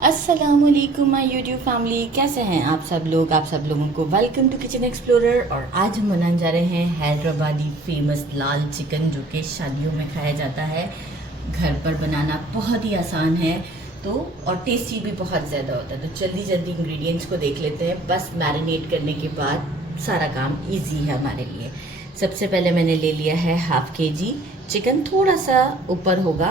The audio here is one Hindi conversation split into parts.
अस्सलामुअलैकुम माय यूट्यूब फैमिली, कैसे हैं आप सब लोग। आप सब लोगों को वेलकम टू किचन एक्सप्लोरर। और आज हम बनाने जा रहे हैं हैदराबादी फेमस लाल चिकन, जो कि शादियों में खाया जाता है। घर पर बनाना बहुत ही आसान है तो और टेस्टी भी बहुत ज़्यादा होता है। तो जल्दी जल्दी इंग्रेडिएंट्स को देख लेते हैं। बस मैरिनेट करने के बाद सारा काम ईजी है हमारे लिए। सबसे पहले मैंने ले लिया है हाफ केजी चिकन, थोड़ा सा ऊपर होगा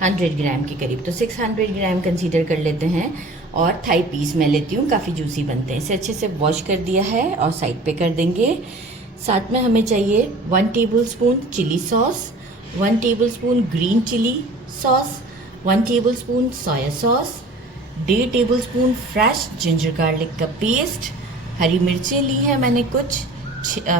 100 ग्राम के करीब, तो 600 ग्राम कंसीडर कर लेते हैं। और थाई पीस मैं लेती हूँ, काफ़ी जूसी बनते हैं। इसे अच्छे से वॉश कर दिया है और साइड पे कर देंगे। साथ में हमें चाहिए 1 tablespoon chili sauce, 1 tablespoon green chili sauce, 1 tablespoon soya sauce, 1.5 tablespoon fresh ginger garlic का पेस्ट। हरी मिर्चें ली है मैंने कुछ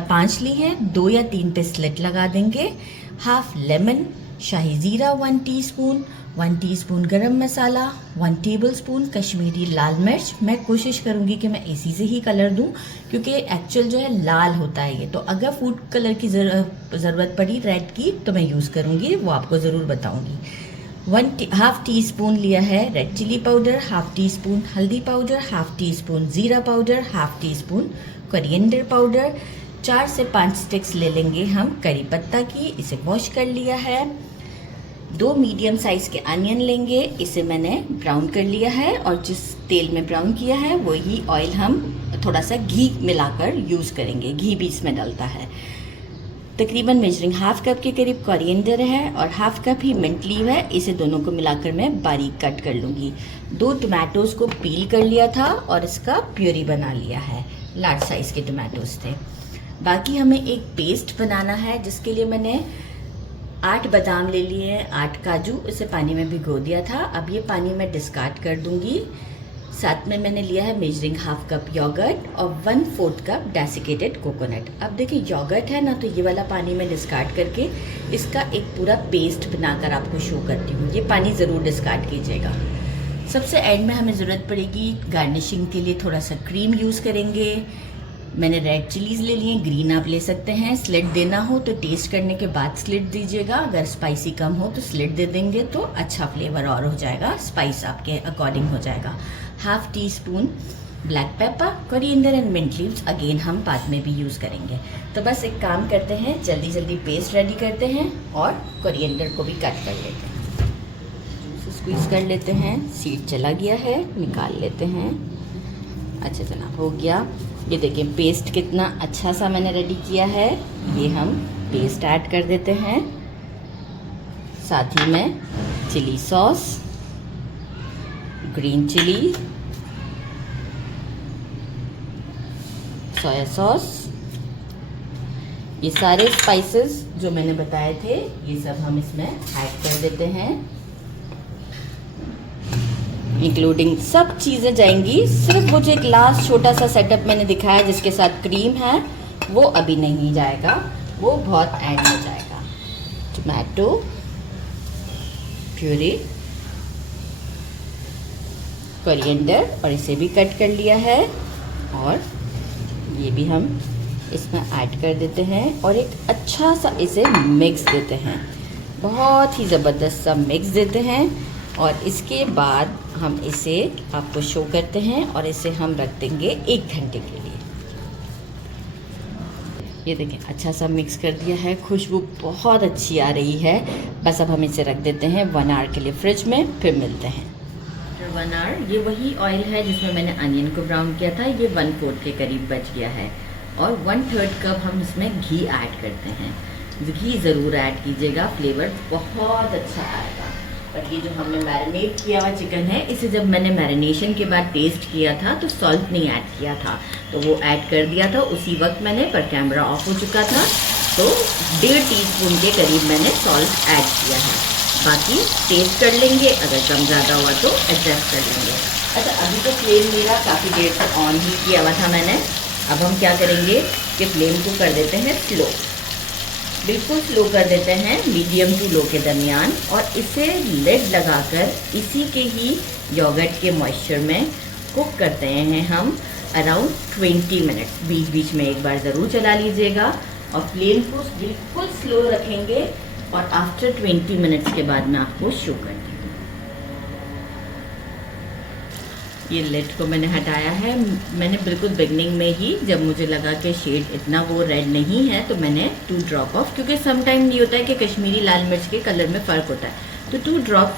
5 ली हैं, 2 या 3 पे स्लिट लगा देंगे। हाफ लेमन, शाही ज़ीरा 1 टीस्पून, 1 टीस्पून गरम मसाला, 1 टेबलस्पून कश्मीरी लाल मिर्च। मैं कोशिश करूँगी कि मैं इसी से ही कलर दूँ, क्योंकि एक्चुअल जो है लाल होता है ये। तो अगर फूड कलर की ज़रूरत पड़ी रेड की तो मैं यूज़ करूँगी, वो आपको ज़रूर बताऊँगी। हाफ टी स्पून लिया है red chili powder, half teaspoon हल्दी पाउडर, हाफ टी स्पून ज़ीरा powder, half teaspoon coriander powder. 4 से 5 स्टिक्स ले लेंगे हम करी पत्ता की, इसे वॉश कर लिया है। 2 मीडियम साइज के अनियन लेंगे, इसे मैंने ब्राउन कर लिया है। और जिस तेल में ब्राउन किया है वही ऑयल हम थोड़ा सा घी मिलाकर यूज़ करेंगे, घी भी इसमें डलता है। तकरीबन मेजरिंग हाफ कप के करीब कोरिएंडर है और हाफ कप ही मिंट लीव है। इसे दोनों को मिलाकर मैं बारीक कट कर लूँगी। 2 टमाटोज़ को पील कर लिया था और इसका प्यूरी बना लिया है, लार्ज साइज़ के टमाटोज़ थे। बाकी हमें एक पेस्ट बनाना है, जिसके लिए मैंने 8 बादाम ले लिए हैं, 8 काजू, इसे पानी में भिगो दिया था। अब ये पानी में डिस्कार्ड कर दूंगी। साथ में मैंने लिया है मेजरिंग हाफ कप योगर्ट और 1/4 कप डेसिकेटेड कोकोनट। अब देखिए योगर्ट है ना, तो ये वाला पानी में डिस्कार्ड करके इसका एक पूरा पेस्ट बनाकर आपको शो करती हूँ। ये पानी ज़रूर डिस्कार्ड कीजिएगा। सबसे एंड में हमें ज़रूरत पड़ेगी गार्निशिंग के लिए, थोड़ा सा क्रीम यूज़ करेंगे। मैंने रेड चिलीज़ ले लिए, ग्रीन आप ले सकते हैं। स्लिट देना हो तो टेस्ट करने के बाद स्लिट दीजिएगा, अगर स्पाइसी कम हो तो स्लिट दे देंगे तो अच्छा फ्लेवर और हो जाएगा, स्पाइस आपके अकॉर्डिंग हो जाएगा। Half teaspoon black pepper, coriander and mint leaves again हम बाद में भी यूज़ करेंगे। तो बस एक काम करते हैं, जल्दी जल्दी पेस्ट रेडी करते हैं और कोरिएंडर को भी कट कर लेते हैं। जूस स्क्वीज़ कर लेते हैं, सीड चला गया है, निकाल लेते हैं। अच्छा जनाब, हो गया। ये देखिए पेस्ट कितना अच्छा सा मैंने रेडी किया है। ये हम पेस्ट ऐड कर देते हैं, साथ ही में chili sauce, green chili, soya sauce, ये सारे स्पाइसेस जो मैंने बताए थे ये सब हम इसमें ऐड कर देते हैं। इंक्लूडिंग सब चीज़ें जाएंगी, सिर्फ वो जो एक लास्ट छोटा सा सेटअप मैंने दिखाया जिसके साथ क्रीम है वो अभी नहीं जाएगा, वो बहुत एंड में जाएगा। टमाटो प्यूरी, कोरिएंडर, और इसे भी कट कर लिया है और ये भी हम इसमें ऐड कर देते हैं और एक अच्छा सा इसे मिक्स देते हैं, बहुत ही ज़बरदस्त सा मिक्स देते हैं। और इसके बाद हम इसे आपको शो करते हैं और इसे हम रख देंगे 1 घंटे के लिए। ये देखिए अच्छा सा मिक्स कर दिया है, खुशबू बहुत अच्छी आ रही है। बस अब हम इसे रख देते हैं 1 आवर के लिए फ्रिज में, फिर मिलते हैं। आफ्टर 1 आवर ये वही ऑयल है जिसमें मैंने अनियन को ब्राउन किया था, ये 1/4 के करीब बच गया है। और 1/3 कप हम इसमें घी ऐड करते हैं। घी ज़रूर ऐड कीजिएगा, फ्लेवर बहुत अच्छा आएगा। और ये जो हमने मैरिनेट किया हुआ चिकन है, इसे जब मैंने मैरिनेशन के बाद टेस्ट किया था तो सॉल्ट नहीं ऐड किया था, तो वो ऐड कर दिया था उसी वक्त मैंने, पर कैमरा ऑफ हो चुका था। तो 1.5 टीस्पून के करीब मैंने सॉल्ट ऐड किया है। बाकी टेस्ट कर लेंगे, अगर कम ज़्यादा हुआ तो एडजस्ट कर लेंगे। अच्छा, अभी तो फ्लेम मेरा काफ़ी देर से ऑन ही किया हुआ था मैंने। अब हम क्या करेंगे कि फ्लेम को कर देते हैं स्लो, बिल्कुल स्लो कर देते हैं, मीडियम टू लो के दरमियान। और इसे लिड लगाकर इसी के ही योगर्ट के मॉइस्चर में कुक करते हैं हम अराउंड 20 मिनट्स। बीच बीच में एक बार ज़रूर चला लीजिएगा और फ्लेम को बिल्कुल स्लो रखेंगे। और आफ्टर 20 मिनट्स के बाद मैं आपको शो करती हूँ। ये लिड को मैंने हटाया है। मैंने बिल्कुल बिगनिंग में ही, जब मुझे लगा कि शेड इतना वो रेड नहीं है, तो मैंने 2 ड्रॉप ऑफ, क्योंकि सम टाइम ये होता है कि कश्मीरी लाल मिर्च के कलर में फ़र्क होता है, तो 2 ड्रॉप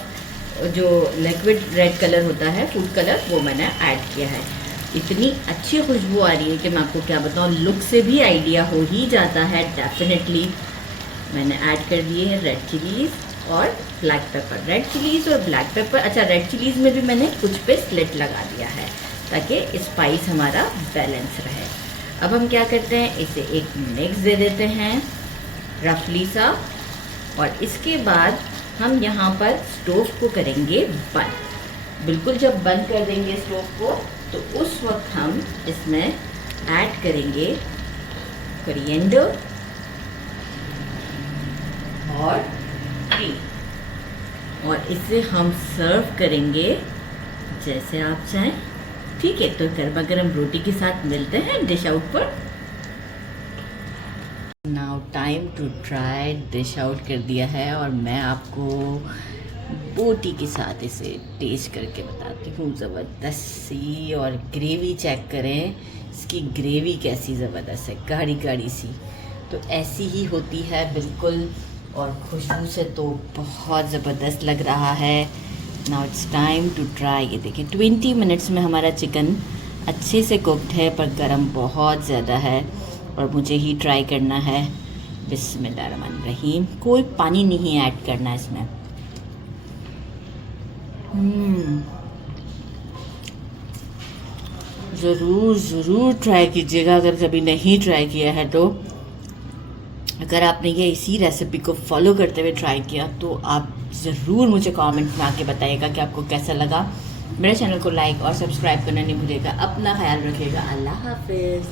जो लिक्विड रेड कलर होता है, फूड कलर, वो मैंने ऐड किया है। इतनी अच्छी खुशबू आ रही है कि मैं आपको क्या बताऊँ, लुक से भी आइडिया हो ही जाता है डेफिनेटली। मैंने ऐड कर दिए हैं रेड चिलीज़ और ब्लैक पेपर। रेड चिलीज़ और ब्लैक पेपर, अच्छा रेड चिलीज़ में भी मैंने कुछ पे स्लिट लगा दिया है ताकि स्पाइस हमारा बैलेंस रहे। अब हम क्या करते हैं, इसे एक मिक्स दे देते हैं रफली सा, और इसके बाद हम यहाँ पर स्टोव को करेंगे बंद। बिल्कुल जब बंद कर देंगे स्टोव को, तो उस वक्त हम इसमें ऐड करेंगे कोरिएंडर और क्रीम, और इसे हम सर्व करेंगे जैसे आप चाहें। ठीक है, तो गर्मा गर्म रोटी के साथ मिलते हैं डिश आउट पर। Now time to try. Dish out कर दिया है और मैं आपको बोटी के साथ इसे टेस्ट करके बताती हूँ। ज़बरदस्त सी, और ग्रेवी चेक करें, इसकी ग्रेवी कैसी ज़बरदस्त है, गाढ़ी गाढ़ी सी, तो ऐसी ही होती है बिल्कुल, और खुशबू से तो बहुत ज़बरदस्त लग रहा है। Now it's time to try. ये देखिए 20 मिनट्स में हमारा चिकन अच्छे से कुक्ड है, पर गरम बहुत ज़्यादा है और मुझे ही ट्राई करना है। बिस्मिल्लाहिर्रहमानिर्रहीम। कोई पानी नहीं ऐड करना है इसमें। ज़रूर ज़रूर ट्राई कीजिएगा अगर कभी नहीं ट्राई किया है तो। अगर आपने ये इसी रेसिपी को फॉलो करते हुए ट्राई किया तो आप ज़रूर मुझे कमेंट में आके बताइएगा कि आपको कैसा लगा। मेरे चैनल को लाइक और सब्सक्राइब करना नहीं भूलिएगा। अपना ख्याल रखिएगा। अल्लाह हाफिज़।